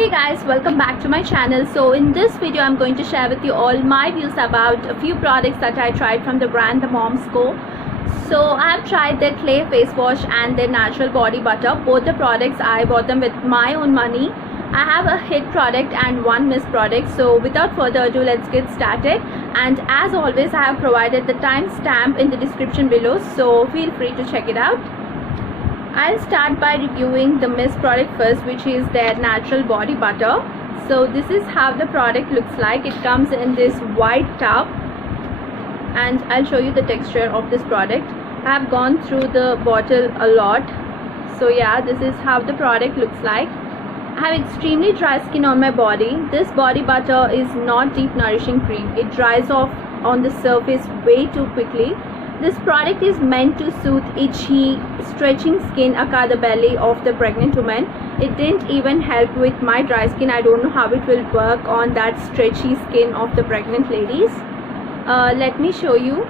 Hey guys, welcome back to my channel. So in this video I'm going to share with you all my views about a few products that I tried from the brand The Moms Co. So I have tried their clay face wash and their natural body butter. Both the products I bought them with my own money. I have a hit product and one miss product. So without further ado, let's get started. And as always, I have provided the timestamp in the description below, so feel free to check it out. I'll start by reviewing the Mist product first, which is their natural body butter. So this is how the product looks like. It comes in this white tub and I'll show you the texture of this product. I have gone through the bottle a lot. So yeah, this is how the product looks like. I have extremely dry skin on my body. This body butter is not deep nourishing cream. It dries off on the surface way too quickly. This product is meant to soothe itchy, stretching skin aka the belly of the pregnant woman. It didn't even help with my dry skin. I don't know how it will work on that stretchy skin of the pregnant ladies. Let me show you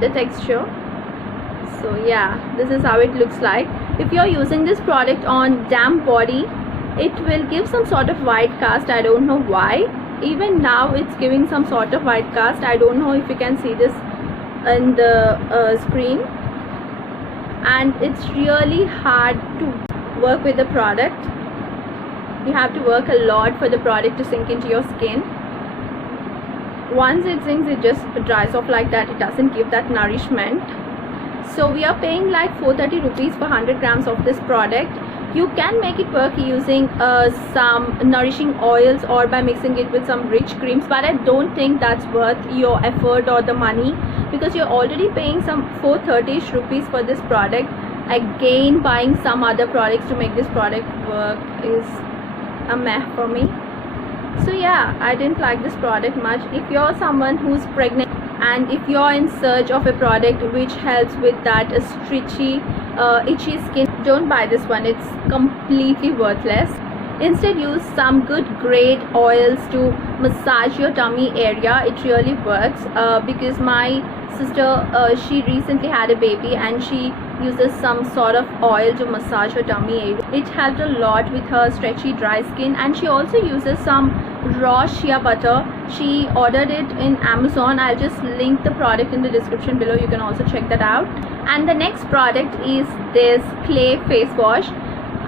the texture. So yeah, this is how it looks like. If you're using this product on damp body, it will give some sort of white cast. I don't know why. Even now it's giving some sort of white cast. I don't know if you can see this in the screen, and it's really hard to work with the product. You have to work a lot for the product to sink into your skin. Once it sinks, it just dries off like that. It doesn't give that nourishment. So we are paying like 430 rupees for 100 grams of this product. You can make it work using some nourishing oils or by mixing it with some rich creams, but I don't think that's worth your effort or the money, because you're already paying some 430 rupees for this product. Again, buying some other products to make this product work is a meh for me. So yeah, I didn't like this product much. If you're someone who's pregnant and if you're in search of a product which helps with that stretchy, itchy skin, don't buy this one. It's completely worthless. Instead, use some good grade oils to massage your tummy area. It really works, because my sister, she recently had a baby and she uses some sort of oil to massage her tummy area. It helped a lot with her stretchy dry skin, and she also uses some raw shea butter. She ordered it in Amazon. I'll just link the product in the description below. You can also check that out. And the next product is this clay face wash,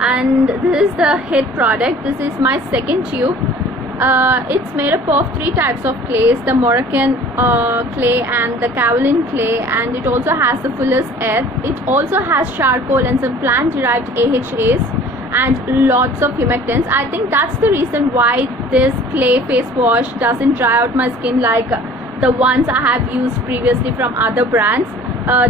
and this is the hit product. This is my second tube. It's made up of 3 types of clays: the Moroccan clay and the kaolin clay, and it also has the fuller's earth. It also has charcoal and some plant derived AHAs and lots of humectants. I think that's the reason why this clay face wash doesn't dry out my skin like the ones I have used previously from other brands.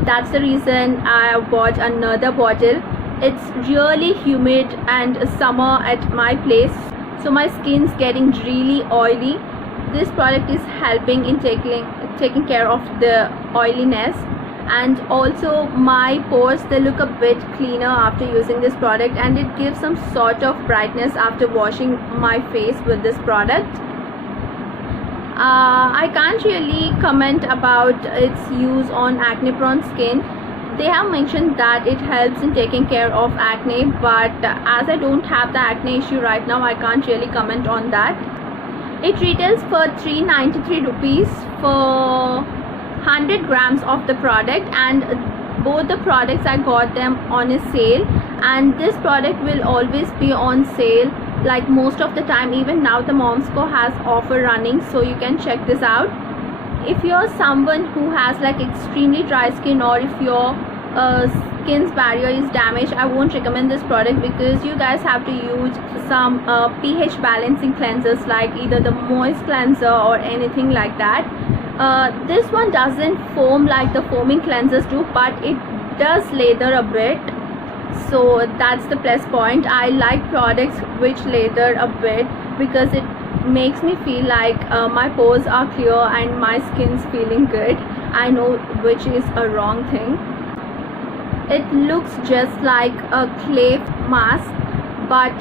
That's the reason I bought another bottle. It's really humid and summer at my place, so my skin's getting really oily. This product is helping in taking care of the oiliness, and also my pores, they look a bit cleaner after using this product, and it gives some sort of brightness after washing my face with this product. I can't really comment about its use on acne prone skin. They have mentioned that it helps in taking care of acne, but as I don't have the acne issue right now, I can't really comment on that. It retails for 393 rupees for 100 grams of the product, and both the products I got them on a sale, and this product will always be on sale like most of the time. Even now the Moms Co has offer running, so you can check this out. If you're someone who has like extremely dry skin, or if your skin's barrier is damaged, I won't recommend this product, because you guys have to use some pH balancing cleansers like either the moist cleanser or anything like that. This one doesn't foam like the foaming cleansers do, but it does lather a bit, so that's the plus point. I like products which lather a bit, because it makes me feel like my pores are clear and my skin's feeling good. I know which is a wrong thing. It looks just like a clay mask, but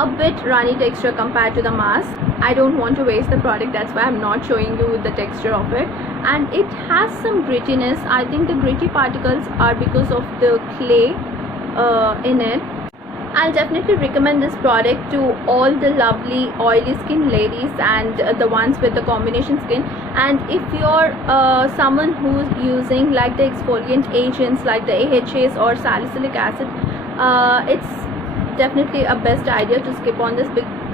a bit runny texture compared to the mask. I don't want to waste the product, that's why I'm not showing you the texture of it. And it has some grittiness. I think the gritty particles are because of the clay in it. I'll definitely recommend this product to all the lovely oily skin ladies and the ones with the combination skin. And if you're someone who's using like the exfoliant agents like the AHAs or salicylic acid, it's definitely a best idea to skip on this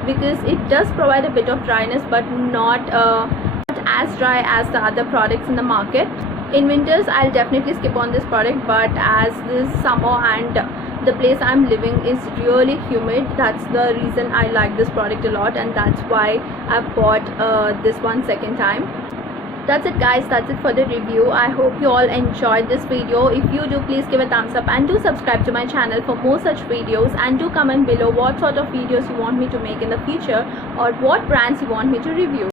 because it does provide a bit of dryness, but not as dry as the other products in the market. In winters I'll definitely skip on this product, but as this summer and the place I'm living is really humid, that's the reason I like this product a lot, and that's why I bought this one second time. That's it guys, that's it for the review. I hope you all enjoyed this video. If you do, please give a thumbs up and do subscribe to my channel for more such videos, and do comment below what sort of videos you want me to make in the future or what brands you want me to review.